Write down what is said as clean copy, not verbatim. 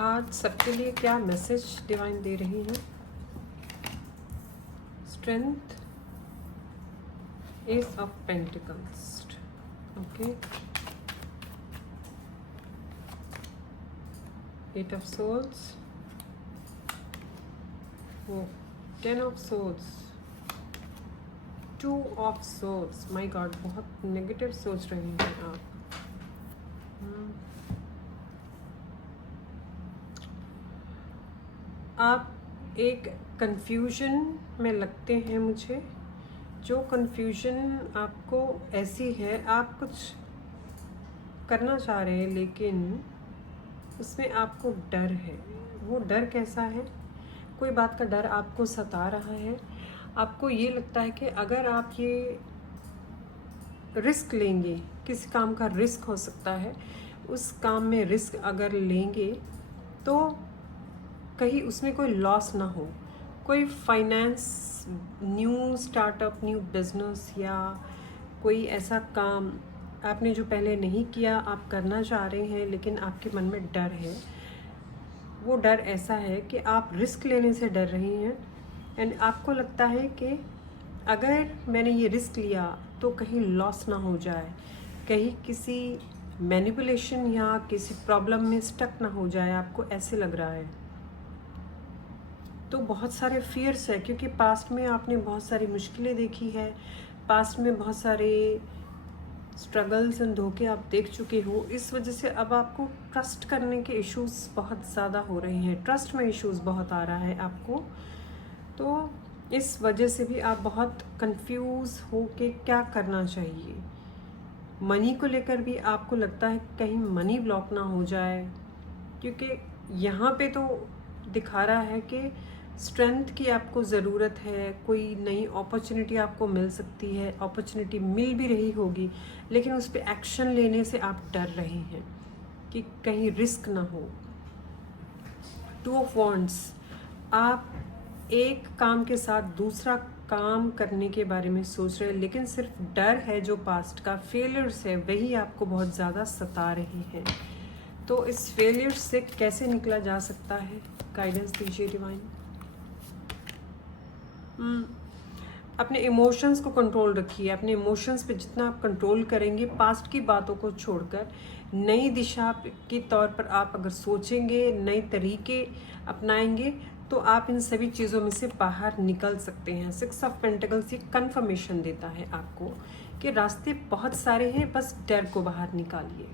आज सबके लिए क्या मैसेज डिवाइन दे रही हैं? Strength, ace of pentacles, okay, eight of swords, वो 10 of swords, 2 of swords. My god, बहुत नेगेटिव सोच रहे हैं आप। आप एक कंफ्यूजन में लगते हैं मुझे। जो कंफ्यूजन आपको ऐसी है, आप कुछ करना चाह रहे हैं लेकिन उसमें आपको डर है। वो डर कैसा है? कोई बात का डर आपको सता रहा है। आपको ये लगता है कि अगर आप ये रिस्क लेंगे, किसी काम का रिस्क हो सकता है, उस काम में रिस्क अगर लेंगे तो कहीं उसमें कोई लॉस ना हो। कोई finance, new startup, new business या कोई ऐसा काम आपने जो पहले नहीं किया, आप करना चाह रहे हैं लेकिन आपके मन में डर है। वो डर ऐसा है कि आप रिस्क लेने से डर रही हैं एंड आपको लगता है कि अगर मैंने ये रिस्क लिया तो कहीं लॉस ना हो जाए, कहीं किसी मैनिपुलेशन या किसी प्रॉब्लम में स्टक ना हो जाए, आपको ऐसे लग रहा है। तो बहुत सारे फियर्स है क्योंकि पास्ट में आपने बहुत सारी मुश्किलें देखी है, पास्ट में बहुत सारे स्ट्रगल्स एंड धोखे आप देख चुके हो। इस वजह से अब आपको ट्रस्ट करने के इश्यूज बहुत ज़्यादा हो रहे हैं, ट्रस्ट में इश्यूज बहुत आ रहा है आपको। तो इस वजह से भी आप बहुत कंफ्यूज हो के क्या करना चाहिए। मनी को लेकर भी आपको लगता है कहीं मनी ब्लॉक ना हो जाए, क्योंकि यहाँ पे तो दिखा रहा है कि स्ट्रेंथ की आपको ज़रूरत है। कोई नई अपॉर्चुनिटी आपको मिल सकती है, अपॉर्चुनिटी मिल भी रही होगी लेकिन उस पर एक्शन लेने से आप डर रहे हैं कि कहीं रिस्क ना हो। 2 ऑफ वॉन्ड्स, आप एक काम के साथ दूसरा काम करने के बारे में सोच रहे हैं लेकिन सिर्फ डर है, जो पास्ट का फेलियर्स है वही आपको बहुत ज़्यादा सता रहे हैं। तो इस फेलियर से कैसे निकला जा सकता है? गाइडेंस दीजिए डिवाइन। अपने इमोशंस को कंट्रोल रखिए। अपने इमोशंस पे जितना आप कंट्रोल करेंगे, पास्ट की बातों को छोड़कर नई दिशा के तौर पर आप अगर सोचेंगे, नए तरीके अपनाएंगे तो आप इन सभी चीज़ों में से बाहर निकल सकते हैं। 6 ऑफ पेंटिकल्स ये कंफर्मेशन देता है आपको कि रास्ते बहुत सारे हैं, बस डर को बाहर निकालिए।